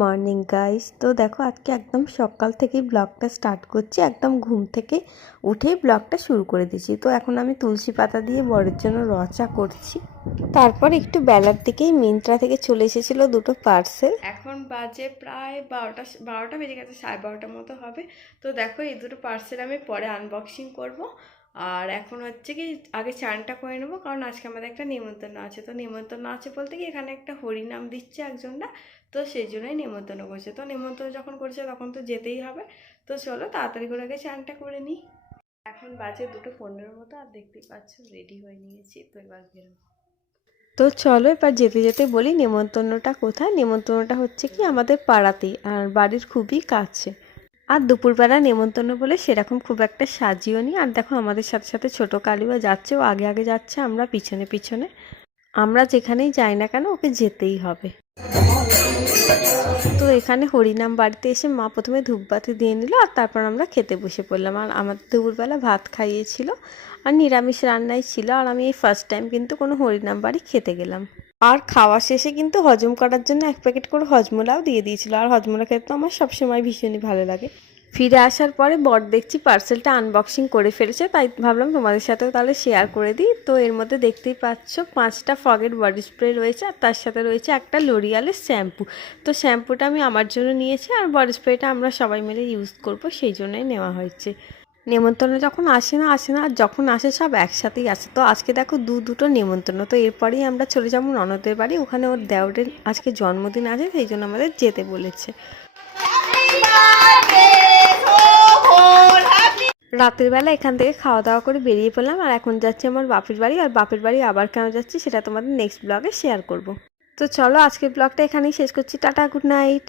Morning guys. তো দেখো আজকে একদম সকাল থেকেই ব্লগটা স্টার্ট করছি। একদম ঘুম থেকে উঠেই ব্লগটা শুরু করে দিয়েছি। তো এখন আমি তুলসী পাতা দিয়ে বরের জন্য রচা করছি। তারপর একটু বেলার দিকেই মিন্ত্রা থেকে চলে এসেছিলো দুটো পার্সেল। এখন বাজে প্রায় 12টা বেজে গেছে, 12:30 মতো হবে। তো দেখো এই দুটো পার্সেল আমি পরে আনবক্সিং করব। আর এখন হচ্ছে কি আগে চানটা করে নেবো, কারণ আজকে আমাদের একটা নিমন্ত্রণ আছে। তো নিমন্ত্রণ আছে বলতে কি এখানে একটা হরিনাম দিচ্ছে একজনটা, তো সেই জন্যই নিমন্ত্রণ করছে। তো নিমন্ত্রণ যখন করছে তখন তো যেতেই হবে। তো চলো তাড়াতাড়ি করে আগে চানটা করে নিই। এখন বাজে 2:15 মতো, আর দেখতেই পাচ্ছ রেডি হয়ে নিয়েছি। তো এবার বেরোবো। তো চলো এবার যেতে যেতে বলি নিমন্ত্রণটা কোথায়। নিমন্ত্রণটা হচ্ছে কি আমাদের পাড়াতেই, আর বাড়ির খুবই কাছে। আর দুপুরবেলা নেমন্তন্ন বলে সেরকম খুব একটা সাজিও নি। আর দেখো আমাদের সাথে সাথে ছোট কালুয়া যাচ্ছে, ও আগে আগে যাচ্ছে, আমরা পিছনে পিছনে। আমরা যেখানেই যাই না কেন ওকে যেতেই হবে। তো এখানে হরিনাম বাড়িতে এসে মা প্রথমে ধূপবাতি দিয়ে নিল, আর তারপর আমরা খেতে বসে পড়লাম। আর আমাদের দুপুরবেলা ভাত খাইয়েছিল, আর নিরামিষ রান্নাই ছিল। আর আমি এই ফার্স্ট টাইম কিন্তু কোনো হরিনাম বাড়ি খেতে গেলাম। আর খাওয়া শেষে কিন্তু হজম করার জন্য 1 প্যাকেট করে হজমোলাও দিয়ে দিয়েছিল। আর হজমোলা খেতে তো আমার সবসময় ভীষণই ভালো লাগে। ফিরে আসার পরে বর দেখছি পার্সেলটা আনবক্সিং করে ফেলেছে, তাই ভাবলাম তোমাদের সাথেও তাহলে শেয়ার করে দিই। তো এর মধ্যে দেখতেই পাচ্ছ 5টা ফগের বডি স্প্রে রয়েছে, আর তার সাথে রয়েছে একটা লরিয়ালের শ্যাম্পু। তো শ্যাম্পুটা আমি আমার জন্য নিয়েছি, আর বডি স্প্রেটা আমরা সবাই মিলে ইউজ করব, সেই জন্যই নেওয়া হয়েছে। নেমন্তন্ন যখন আসে না, আর যখন আসে সব একসাথেই আসে। তো আজকে দেখো দুটো নেমন্তন্ন। তো এরপরেই আমরা চলে যাবো ননদের বাড়ি, ওখানে ওর দেওরের আজকে জন্মদিন আছে, সেই জন্য আমাদের যেতে বলেছে। রাতের বেলা এখান থেকে খাওয়া দাওয়া করে বেরিয়ে পড়লাম, আর এখন যাচ্ছি আমার বাপের বাড়ি। আর বাপের বাড়ি আবার কেন যাচ্ছি সেটা তোমাদের নেক্সট ব্লগে শেয়ার করব। তো চলো আজকের ব্লগটা এখানেই শেষ করছি। Tata, good night.